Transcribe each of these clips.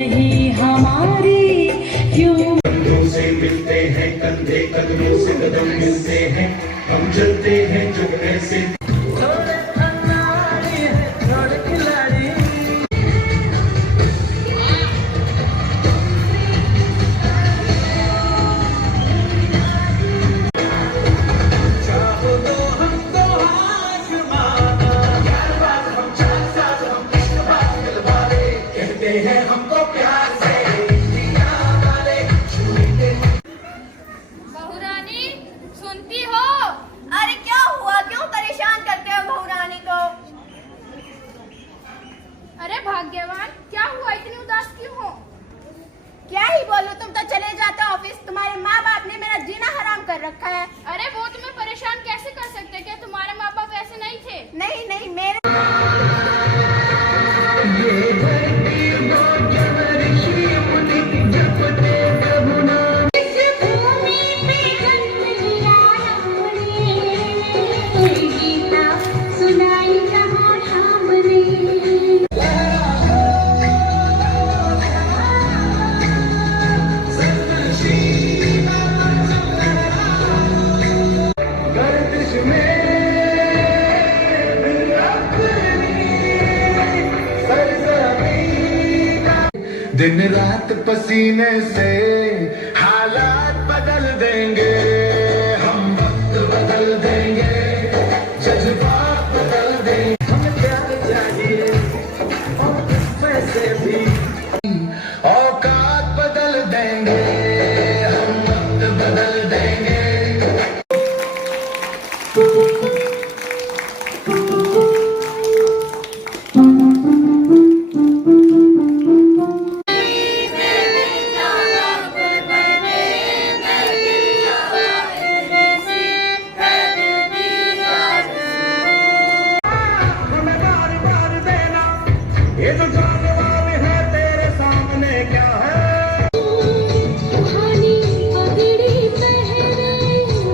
नहीं हमारी क्यों कंधों से मिलते हैं, कंधे कदमों से कदम मिलते हैं, हम चलते हैं जो ऐसे। सुनती हो? अरे क्या हुआ, क्यों परेशान करते हो बहू रानी को? अरे भाग्यवान, क्या हुआ, इतनी उदास क्यों हो? क्या ही बोलूं, तुम तो चले जाते हो ऑफिस, तुम्हारे माँ बाप ने मेरा जीना हराम कर रखा है। अरे वो तुम्हें परेशान कैसे कर सकते, क्या तुम्हारे माँ बाप ऐसे नहीं थे? नहीं नहीं, मेरे दिन रात पसीने से हालात बदल देंगे, हम वक्त बदल देंगे, जज्बात बदल देंगे। हमें प्यार चाहिए और पैसे भी, औकात बदल देंगे, हम वक्त बदल देंगे। ये जो जाने वाले हैं तेरे सामने क्या है? कहानी पगड़ी पहने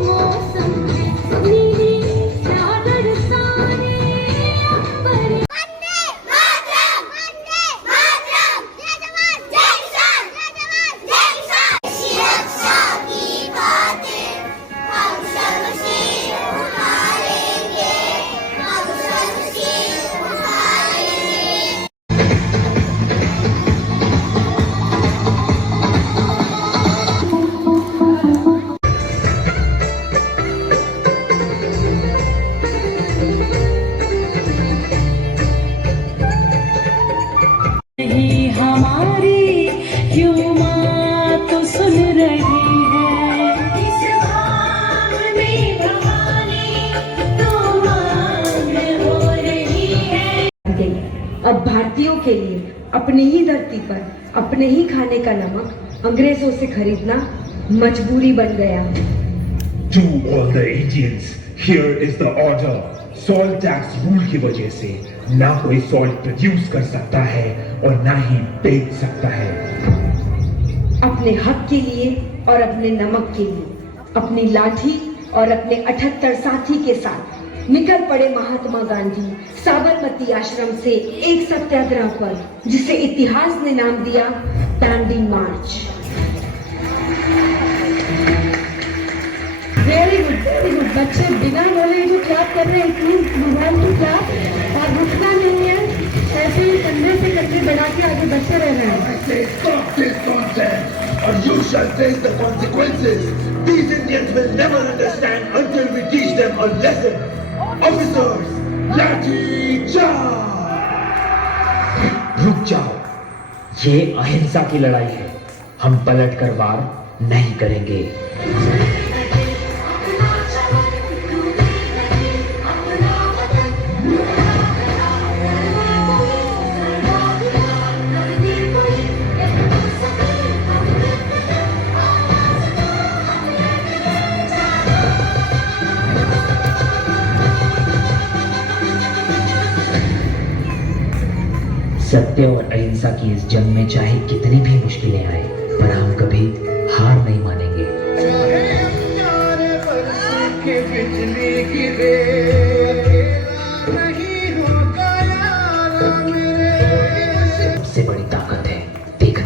मौसम नीली चादर सारे अंबर वंदे मातरम, वंदे मातरम, जय जवान जय किसान, जय जवान जय किसान। सुरक्षा की खातिर हम सब सिर उठाएंगे, हम सब सिर उठाएंगे। नहीं हमारी क्यों माँ तो सुन रही है, इस भाव में भवानी तो मांग हो रही है। अब भारतीयों के लिए अपनी ही धरती पर अपने ही खाने का नमक अंग्रेजों से खरीदना मजबूरी बन गया। To all the Indians, here is the order. Salt tax rule की वजह से ना कोई सॉल्ट प्रोड्यूस कर सकता है और ना ही बेच सकता है। अपने हक के लिए और अपने नमक के लिए अपनी लाठी और अपने 78 साथी के साथ निकल पड़े महात्मा गांधी साबरमती आश्रम से एक सत्याग्रह पर, जिसे इतिहास ने नाम दिया Dandi march. Very good, very good. बच्चे बिना बोले जो क्लैप कर रहे हैं, प्लीज भगवान की क्लैप, और रुकना नहीं है, ऐसे ही कंधे से कंधे बढ़ा के आगे बढ़ते रहना है। I say stop this nonsense or you shall face the consequences. These Indians will never understand until we teach them a lesson. Officers, लाठी चार्ज! रुक जाओ, ये अहिंसा की लड़ाई है, हम पलट कर वार नहीं करेंगे। सत्य और अहिंसा की इस जंग में चाहे कितनी भी मुश्किलें आए, पर हम कभी हार नहीं मानेंगे। बिजली गिरे नहीं होगा यार मेरे। सबसे बड़ी ताकत है देखना।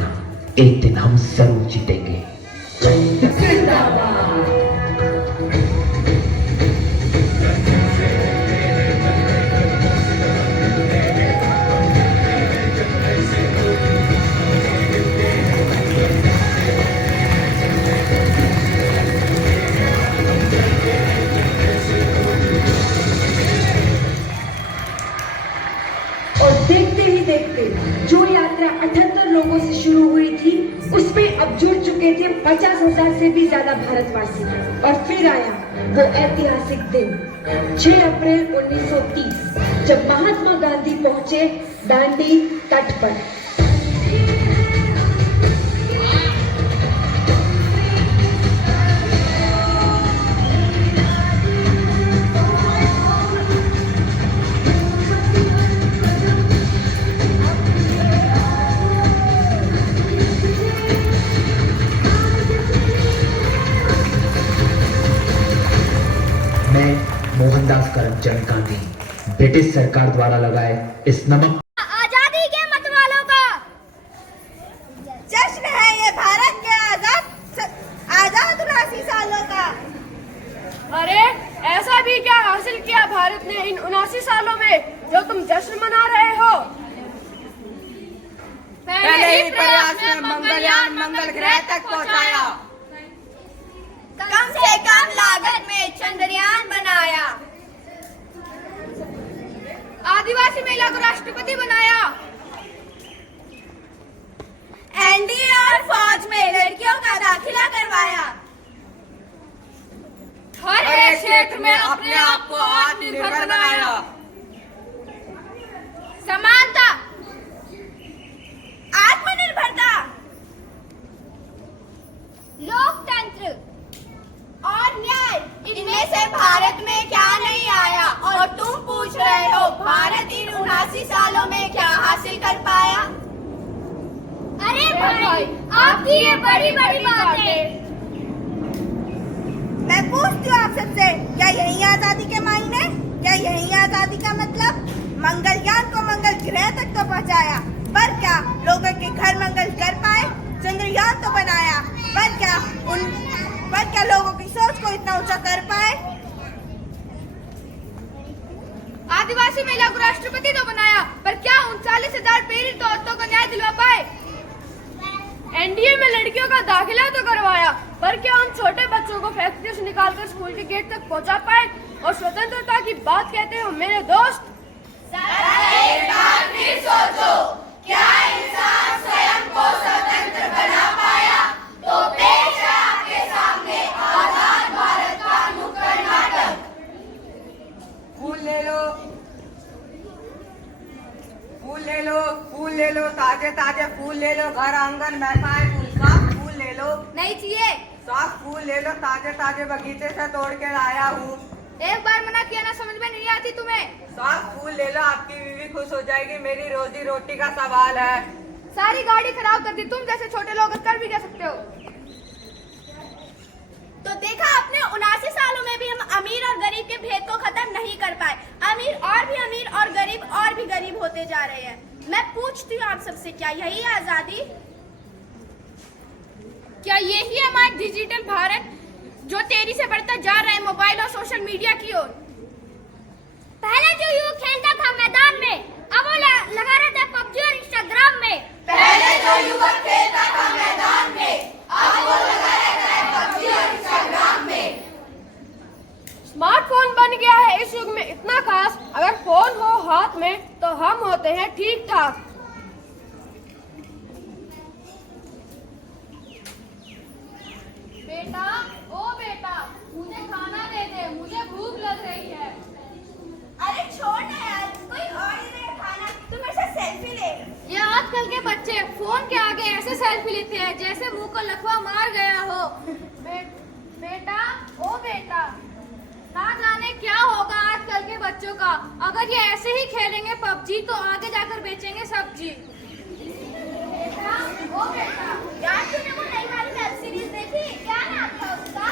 एक दिन हम जरूर जीतेंगे। और देखते ही देखते जो यात्रा 78 लोगों से शुरू हुई थी उसमें अब जुड़ चुके थे 50,000 से भी ज्यादा भारतवासी। और फिर आया वो ऐतिहासिक दिन 6 अप्रैल 1930 जब महात्मा गांधी पहुंचे दांडी तट पर। मैं मोहनदास करमचंद गांधी ब्रिटिश सरकार द्वारा लगाए इस नमक आजादी के मतवालों का जश्न है ये भारत के आजाद 79 सालों का। अरे ऐसा भी क्या हासिल किया भारत ने इन 79 सालों में जो तुम जश्न मना रहे हो? पहले ही प्रयास में मंगलयान मंगल ग्रह तक पहुंचाया, कम से कम लागत में चंद्रयान बनाया, आदिवासी महिला को राष्ट्रपति बनाया, एनडीए और फौज में लड़कियों का दाखिला करवाया, हर एक क्षेत्र में अपने आप को आत्मनिर्भर बनाया, समानता, आत्मनिर्भरता, लोकतंत्र और न्याय, इनमें से भारत में क्या नहीं आया? और तुम पूछ रहे हो भारत इन 79 सालों में क्या हासिल कर पाया? अरे भाई आपकी ये बड़ी बड़ी बातें। मैं पूछती हूँ आप सबसे, क्या यही आजादी के मायने? क्या यही आजादी का मतलब? मंगलयान को मंगल ग्रह तक तो पहुँचाया, पर क्या लोगों के घर मंगल कर पाए? चंद्रयान तो बनाया, पर क्या लोगों की सोच को इतना ऊंचा कर पाए? आदिवासी महिला को राष्ट्रपति तो बनाया, पर क्या 39,000 पीड़ित औरतों को न्याय दिलवा पाए? एनडीए में लड़कियों का दाखिला तो करवाया, पर क्या उन छोटे बच्चों को फैक्ट्री से निकालकर स्कूल के गेट तक पहुंचा पाए? और स्वतंत्रता की बात कहते हो मेरे दोस्त? एक बार फिर सोचो, क्या इंसान स्वयं को स्वतंत्र बना पाया? तो पेश है आपके सामने आजाद भारत का नुक्कड़ नाटक। फूल ले लो, फूल ले लो, फूल ले लो, ताजे ताजे फूल ले लो, घर आंगन महका है फूल का, फूल ले लो। नहीं चाहिए। साफ फूल ले लो, ताजे ताजे बगीचे से तोड़ के लाया हूँ। एक बार मना किया ना, समझ में नहीं आती तुम्हें? साफ फूल ले लो, आपकी बीवी खुश हो जाएगी, मेरी रोजी रोटी का सवाल है। सारी गाड़ी खराब कर दी, तुम जैसे छोटे लोग कर भी कह सकते हो। तो देखा आपने, 79 सालों में भी हम अमीर और गरीब के भेद को खत्म नहीं कर पाए। अमीर और भी अमीर और भी गरीब होते जा रहे हैं। मैं पूछती हूँ आप सबसे, क्या यही आजादी? क्या यही है हमारा डिजिटल भारत जो तेजी से बढ़ता जा रहा है मोबाइल और सोशल मीडिया की ओर? पहले जो युवक खेलता था मैदान में, अब वो लगा रहता है पबजी और इंस्टाग्राम में। पहले जो युवक खेलता था मैदान में, अब वो लगा रहता है पबजी और इंस्टाग्राम में। स्मार्टफोन बन गया है इस युग में इतना खास, अगर फोन हो हाथ में तो हम होते हैं ठीक ठाक। बेटा, ओ बेटा, मुझे खाना दे दे, मुझे भूख लग रही है। अरे छोड़ ना यार, कोई और ही दे खाना, तू मेरे साथ सेल्फी ले। ये आजकल के बच्चे फोन के आगे ऐसे सेल्फी लेते हैं जैसे मुंह को लकवा मार गया हो। बेटा, ओ बेटा, ना जाने क्या होगा आजकल के बच्चों का। अगर ये ऐसे ही खेलेंगे पबजी तो आगे जाकर बेचेंगे सब्जी। बेटा, ओ बेटा, यार तूने वो नई वाली वेब सीरीज देखी? क्या नाम था उसका?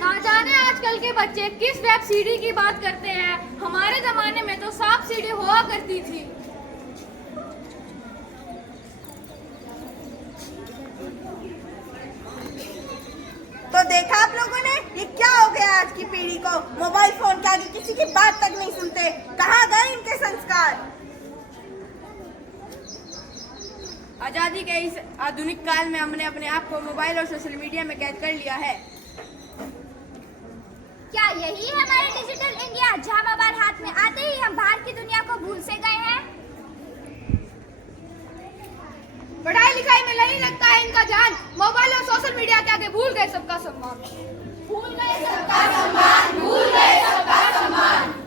ना जाने आजकल के बच्चे किस वेब सीडी की बात करते हैं। हमारे जमाने में तो सांप सीढ़ी हुआ करती थी। तो देखा आप लोगों ने, ये क्या हो गया आज की पीढ़ी को, मोबाइल फोन के आगे किसी की बात तक नहीं सुनते। कहाँ गए इनके संस्कार? आजादी के इस आधुनिक काल में हमने अपने आप को मोबाइल और सोशल मीडिया में कैद कर लिया है। क्या यही है हमारे डिजिटल इंडिया, जहां मोबाइल हाथ में आते ही हम बाहर की दुनिया को भूल से गए हैं? पढ़ाई लिखाई में नहीं लगता है इनका ध्यान, मोबाइल और सोशल मीडिया के आगे भूल गए सबका सम्मान। भूल गए सबका सम्मान, भूल गए सबका सम्मान।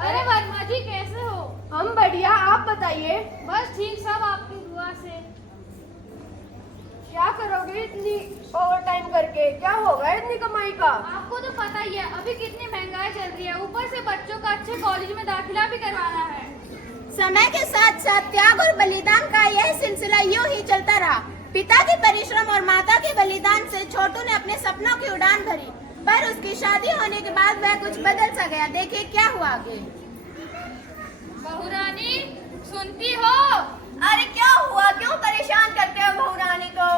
अरे वर्मा जी कैसे हो? हम बढ़िया, आप बताइए। बस ठीक, सब आपकी दुआ से। क्या करोगे इतनी ओवर टाइम करके, क्या होगा इतनी कमाई का? आपको तो पता ही है अभी कितनी महंगाई चल रही है, ऊपर से बच्चों का अच्छे कॉलेज में दाखिला भी करवाना है। समय के साथ साथ त्याग और बलिदान का यह सिलसिला यूं ही चलता रहा। पिता के परिश्रम और माता के बलिदान से छोटू ने अपने सपनों की उड़ान भरी, पर उसकी शादी होने के बाद वह कुछ बदल सा गया। देखिए क्या हुआ आगे। बहुरानी सुनती हो? अरे क्या हुआ, क्यों परेशान करते हो बहुरानी को?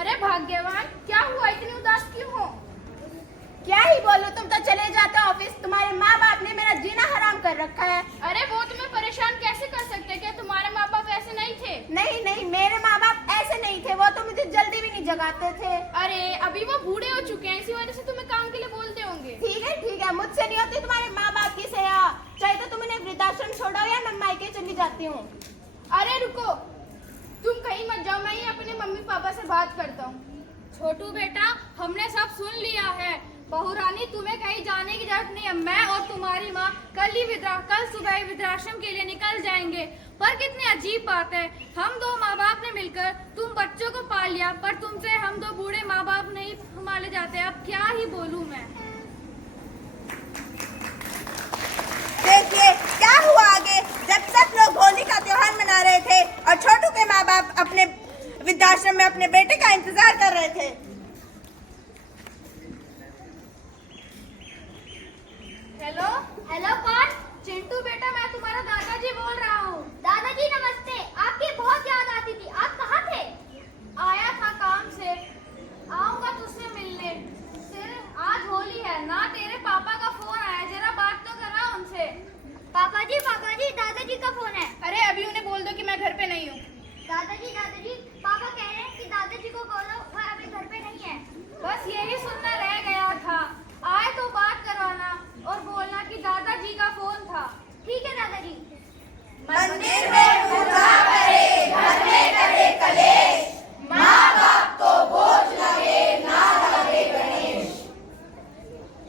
अरे भाग्यवान, क्या हुआ, इतनी उदास क्यों हो? क्या ही बोलूं, तुम तो चले जाते हो ऑफिस, तुम्हारे माँ बाप ने मेरा जीना हराम कर रखा है। अरे वो तुम्हें परेशान कैसे कर सकते, क्या तुम्हारे माँ बाप ऐसे नहीं थे? नहीं नहीं, मेरे माँ बाप ऐसे नहीं थे, वो तो मुझे जल्दी भी नहीं जगाते थे। अरे अभी वो बूढ़े हो चुके हैं, इसी वजह से तुम्हें काम के लिए बोलते होंगे। ठीक है, मुझसे नहीं होती तुम्हारे माँ बाप की सेवा, चाहे तो तुम उन्हें वृद्धाश्रम छोड़ो या मैं मायके चली जाती हूँ। अरे रुको, तुम कहीं मत जाओ, मैं ही अपने मम्मी पापा से बात करता हूँ। छोटू बेटा, हमने सब सुन लिया है, बहुरानी तुम्हें कहीं जाने की जरूरत नहीं है। मैं और तुम्हारी माँ कल सुबह वृद्धाश्रम के लिए निकल जाएंगे। पर कितनी अजीब बात है, हम दो माँ बाप ने मिलकर तुम बच्चों को पाल लिया, पर तुमसे हम दो बूढ़े माँ बाप नहीं संभाले जाते। अब क्या ही बोलूं मैं। देखिए क्या हुआ आगे। जब सब लोग होली का त्योहार मना रहे थे और छोटू के माँ बाप अपने वृद्धाश्रम में अपने बेटे का इंतजार कर रहे थे। हेलो हेलो, कौन? चिंटू बेटा, मैं तुम्हारा दादाजी बोल रहा हूँ। दादाजी नमस्ते, आपकी बहुत याद आती थी, आप कहाँ थे? आया था काम से, आऊंगा तुझसे मिलने। आज होली है ना, तेरे पापा का फोन आया, जरा बात तो करा उनसे। पापा जी दादाजी का फोन है। अरे अभी उन्हें बोल दो कि मैं घर पे नहीं हूँ। दादाजी पापा कह रहे हैं कि दादाजी को बोलो वह अभी घर पे नहीं है। बस यही सुनना रह गया था, आए तो बात करवाना और बोलना कि दादाजी का फोन था। ठीक है दादाजी। मंदिर में पूजा करे, घर में करे कलेश, माँ बाप को बोझ लगे ना लगे गणेश।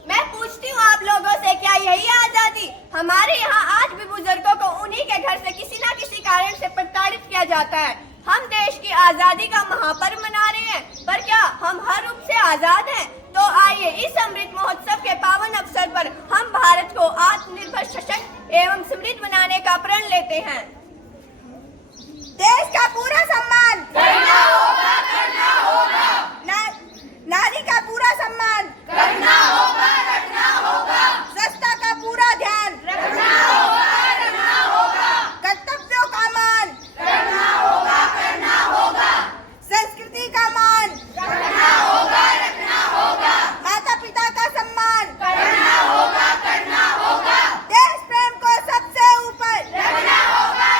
मैं पूछती हूँ आप लोगों से, क्या यही आजादी? हमारे यहाँ आज भी बुजुर्गों को उन्हीं के घर से किसी न किसी कारण से प्रताड़ित किया जाता है। हम देश की आजादी का महापर्व मना रहे हैं, पर क्या हम हर रूप से आजाद हैं? तो आइए इस अमृत महोत्सव के पावन अवसर पर हम भारत को आत्मनिर्भर, सशक्त एवं समृद्ध बनाने का प्रण लेते हैं। देश का पूरा सम्मान करना होगा, करना होगा। नारी का पूरा सम्मान करना होगा, रखना होगा। स्वच्छता का पूरा ध्यान रखना होगा, रखना होगा। कर्तव्यों का मान करना होगा, करना होगा। संस्कृति का मान रखना होगा, रखना होगा। माता पिता का सम्मान करना होगा, करना होगा। देश प्रेम को सबसे ऊपर रखना होगा,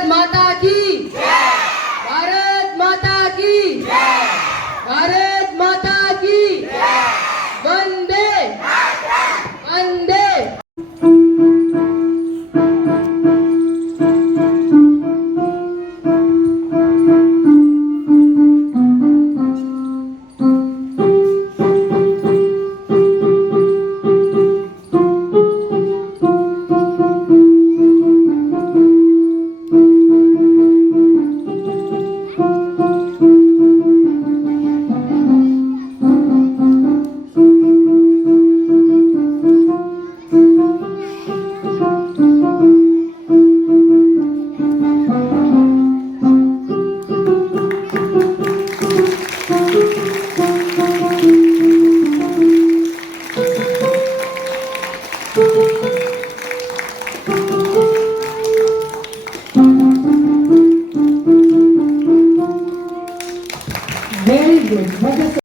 भारत माता की भारत माता की भारत माता की वंदे वंदे। वेरी गुड, मदद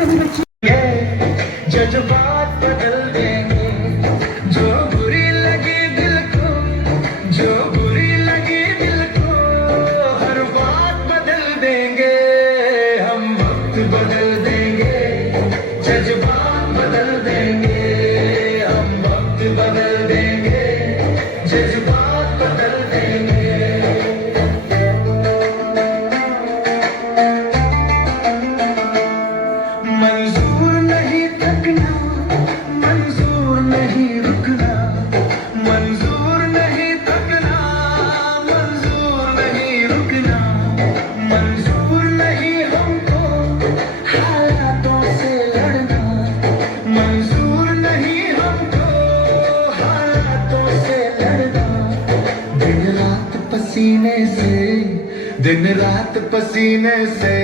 सभी बच्चे। जज्बात बदल देंगे, जो बुरी लगी दिल को, जो बुरी लगी दिल को, हर बात बदल देंगे, हम वक्त बदल देंगे, जज्बात बदल देंगे, हम वक्त बदल देंगे, जज्बात बदल देंगे। मंजूर नहीं थकना, मंजूर नहीं रुकना, मंजूर नहीं थकना, मंजूर नहीं रुकना, मंजूर नहीं हमको हालातों से लड़ना, मंजूर नहीं हमको हालातों से लड़ना। दिन रात पसीने से, दिन रात पसीने से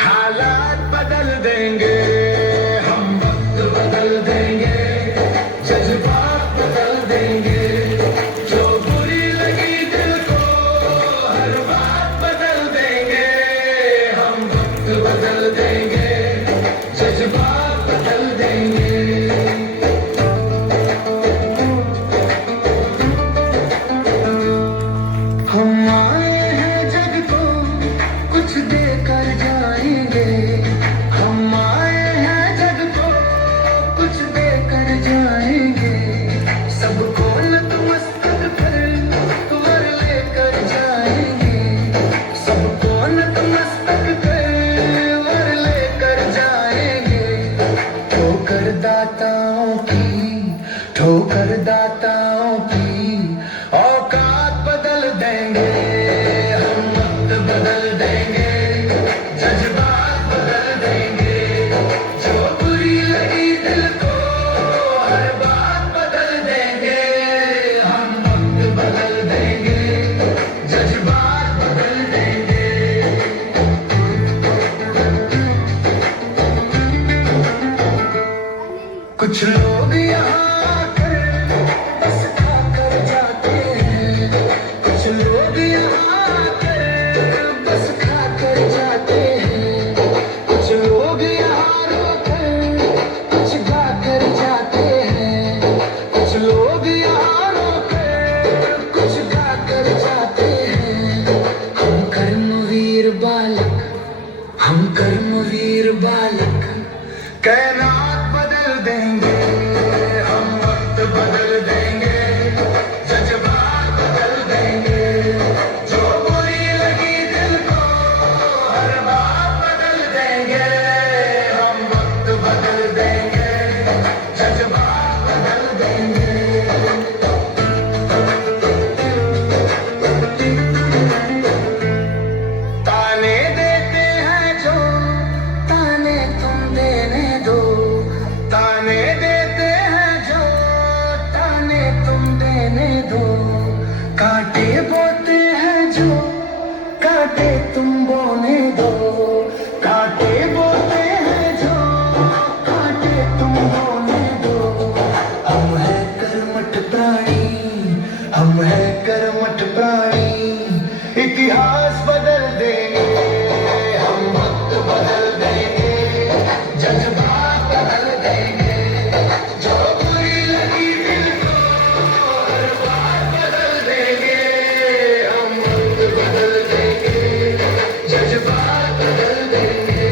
हालात बदल देंगे, हम वक्त बदल देंगे, जज्बात बदल देंगे, जो बुरी लगी दिल को, हर बात बदल देंगे, हम वक्त बदल देंगे, जज्बात बदल देंगे। हम आए हैं जग को कुछ देकर जाएंगे, हम आए हैं जग को कुछ देकर जाएंगे, सबको नतमस्तक पर वर लेकर जाएंगे, सबको नतमस्तक पर वर लेकर जाएंगे। ठोकर दाताओं की, ठोकर दाताओं की औकात बदल देंगे, हम वक्त बदल देंगे, जज्बात बदल देंगे, जो बुरी लगी दिल को, हर बात बदल देंगे, हम वक्त बदल देंगे, जज्बात बदल देंगे। कुछ लोग यहाँ आकर बस खाकर जाते हैं, कुछ लोग यहाँ आकर बस खाकर जाते हैं, कुछ लोग यहाँ रोकर कुछ गाकर जाते हैं, कुछ लोग यहाँ रोकर कुछ गाकर जाते हैं। हम कर्मवीर बालक, हम कर्मवीर बालक कैनात बदल देंगे, हम वक्त बदल देंगे, जज्बात बदल देंगे, जो बुरी लगी दिल को, हर बात बदल देंगे, हम वक्त बदल देंगे, जज्बात बदल देंगे। ताने देते हैं जो, ताने तुम देने दो, ताने देते हैं जो, ताने तुम देने दो, कांटे बोते हैं जो, कांटे तुम बोने दो, कांटे बोते हैं जो, कांटे तुम बोने दो। हम है कर्मठ प्राणी, हम है कर्मठ प्राणी, इतिहास बदल देंगे, हम वक्त बदल देंगे, जज्बात बदल देंगे, जो बुरी लगी दिल को, हर बात बदल देंगे, हम वक्त बदल देंगे, जज्बात बदल देंगे,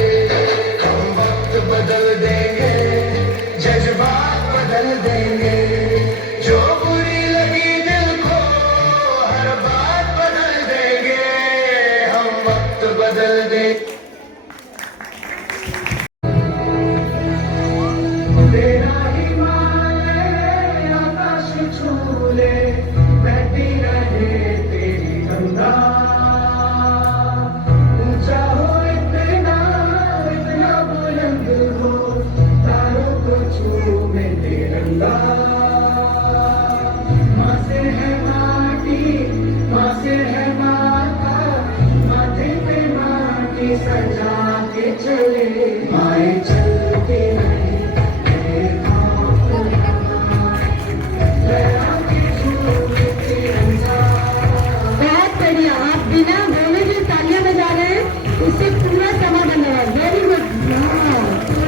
हम वक्त बदल देंगे, जज्बात बदल देंगे, जो बुरी लगी दिल को, हर बात बदल देंगे, हम वक्त बदल देंगे। तेरा हिमालय आकाश छूले, बहती रहे तेरी गंगा, ऊंचा हो इतना, इतना बुलंद हो, तारों को छूमे तिरंगा। माँ से है माटी, माँ से है माता, माथे पे माटी सजा के चले, माए चलते रहे। बहुत बढ़िया, आप बिना बोले जो तालियां बजा रहे हैं उससे पूरा समा बन रहा है। Very good.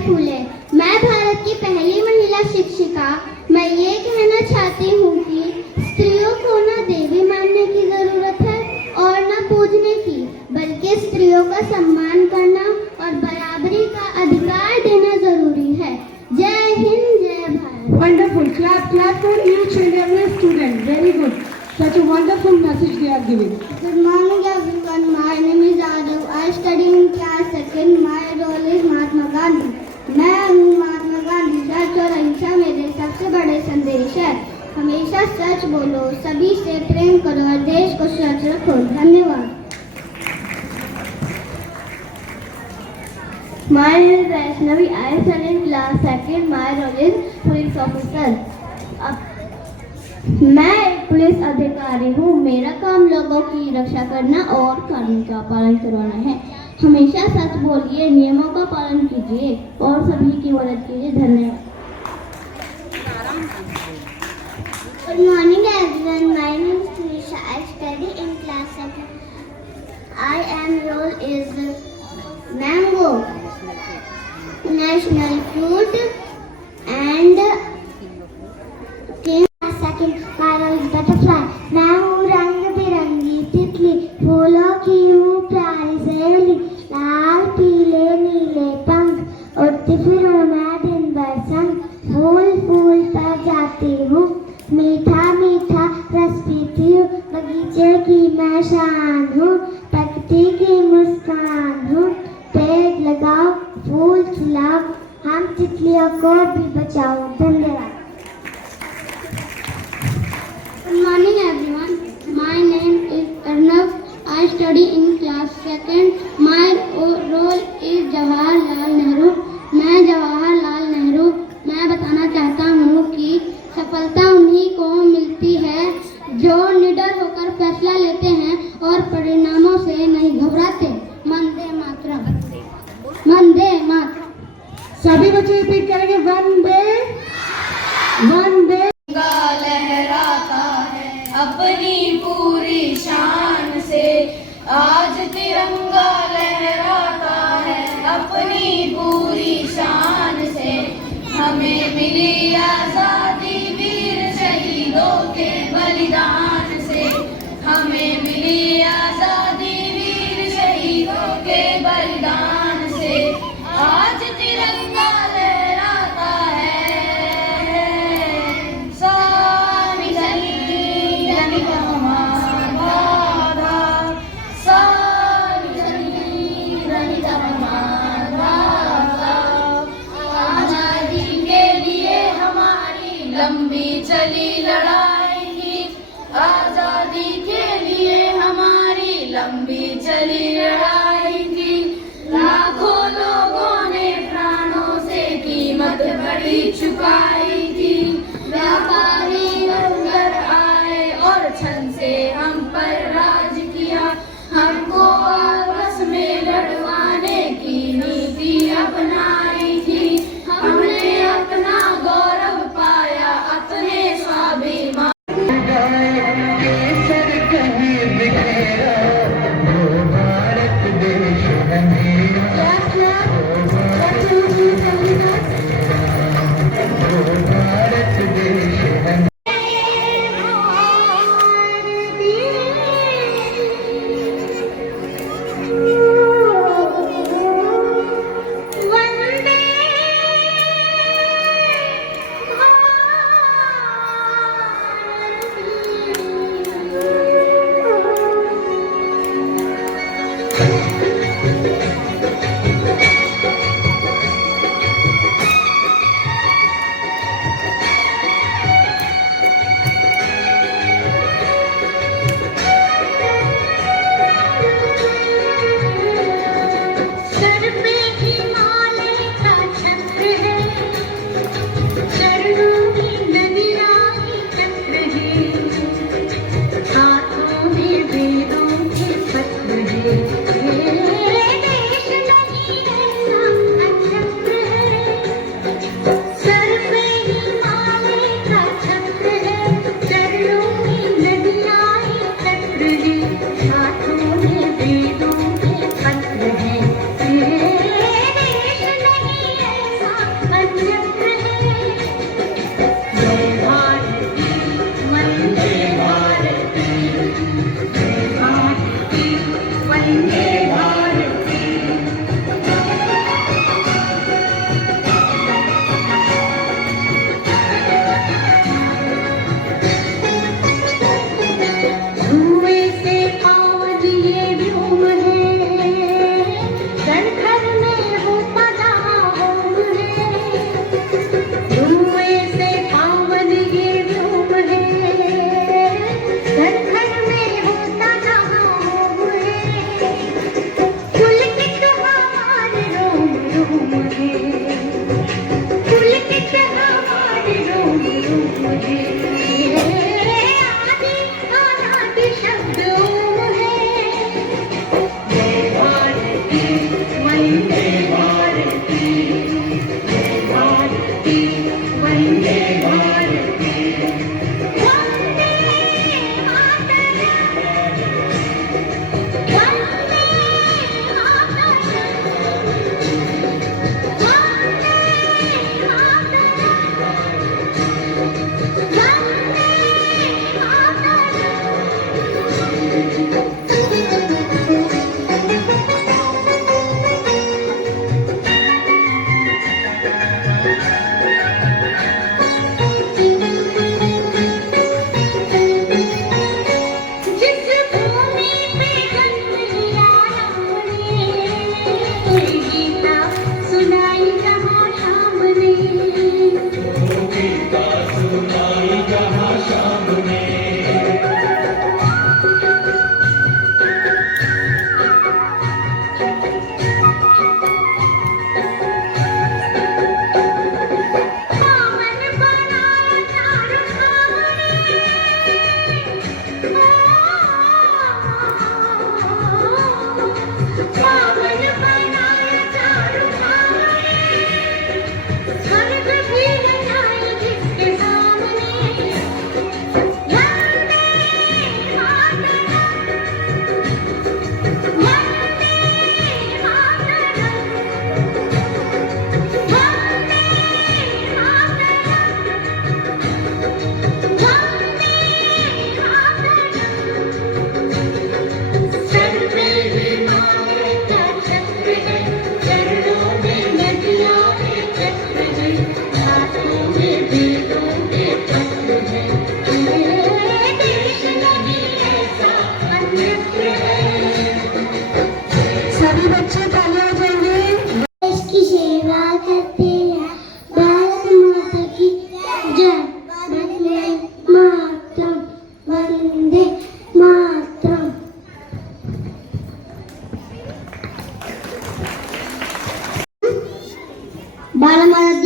सावित्रीबाई फुले। मैं भारत की पहली महिला शिक्षिका। मैं ये कहना चाहती हूँ कि स्त्रियों को न देवी मानने की जरूरत है और न पूजने की, बल्कि स्त्रियों का सम्मान करना और बराबरी का अधिकार देना जरूरी है। जय हिंद, जय Bharat. Wonderful. Clap for each and every student. Very good. Such a wonderful message they are giving. Good morning everyone. My name is Adav. I study in class 2nd. My role is Mahatma Gandhi. मैं हूँ महात्मा गांधी। सच और अहिंसा मेरे सबसे बड़े संदेश है। हमेशा सच बोलो, सभी से प्रेम करो और देश को स्वच्छ रखो। धन्यवाद। My name is Vaishnavi. I study in class 2nd. My role is police officer. मैं एक पुलिस अधिकारी हूँ। मेरा काम लोगों की रक्षा करना और कानून का पालन करवाना है। हमेशा सच बोलिए, नियमों का पालन कीजिए और सभी की मदद कीजिए। धन्यवाद। Good morning everyone. My name is Nisha. I study in class 7. I am role is mango, national fruit and second. My role is butterfly. मैं हूँ रंग बिरंगी तितली, फूलों की हूँ प्यारी सहेली, लाल पीले नीले पंख उड़ती फिरूं मैं दिन भर संग, फूल फूल पर जाती हूँ, मीठा मीठा रस पीती हूँ, बगीचे की मैं शान हूँ, प्रकृति की मुस्कान हूँ, पेड़ लगाओ फूल खिलाओ, हम तितलियों को भी बचाओ। धन्यवाद। Good morning everyone. My name is Arnav. I study in class 2nd. My role is Jawaharlal Nehru. मैं जवाहरलाल नेहरू। मैं बताना चाहता हूँ कि सफलता उन्हीं को मिलती है जो निडर होकर फैसला लेते हैं और परिणामों से नहीं घबराते। वंदे मातरम। वंदे मातरम। सभी बच्चे रिपीट करेंगे। वंदे वंदे। लहराता है अपनी पूरी शान से, आज तिरंगा लहराता है अपनी पूरी शान से, हमें मिली आजादी वीर शहीदों के बलिदान से, हमें मिली आजादी वीर शहीदों के बलिदान से, आज तिरंगा लहराता है। लंबी चली लड़ाई की, आजादी के लिए हमारी लंबी चली लड़ाई की, लाखों लोगों ने प्राणों से कीमत बड़ी चुकाई थी, व्यापारी बनकर आए और छन से हम पर राज किया, हमको आपस में लड़वाने की नीति अपनाई थी, हमने अपना गौरव पाया, अपने स्वाभिमान।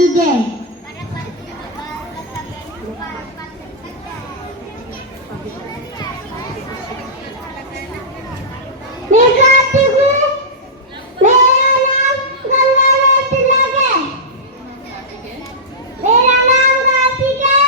की जय। मैं गाती हूँ, मेरा नाम गंगाधर तिलक है। मेरा नाम कार्तिक है।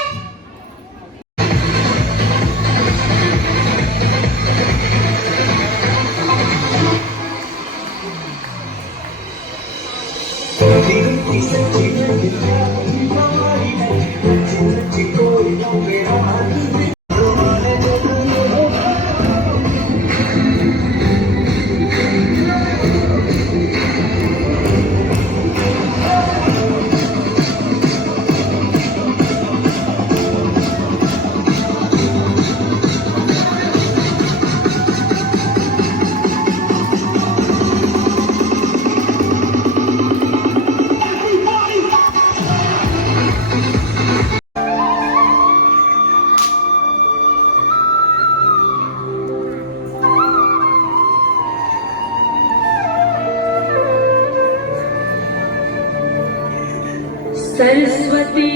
सरस्वती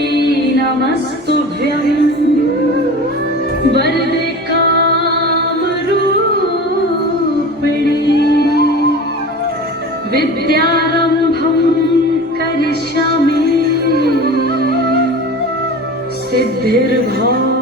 नमस्तुभ्यं वरदे कामरूपिणी विद्यारंभं करिष्यामि सिद्धिर्भवति।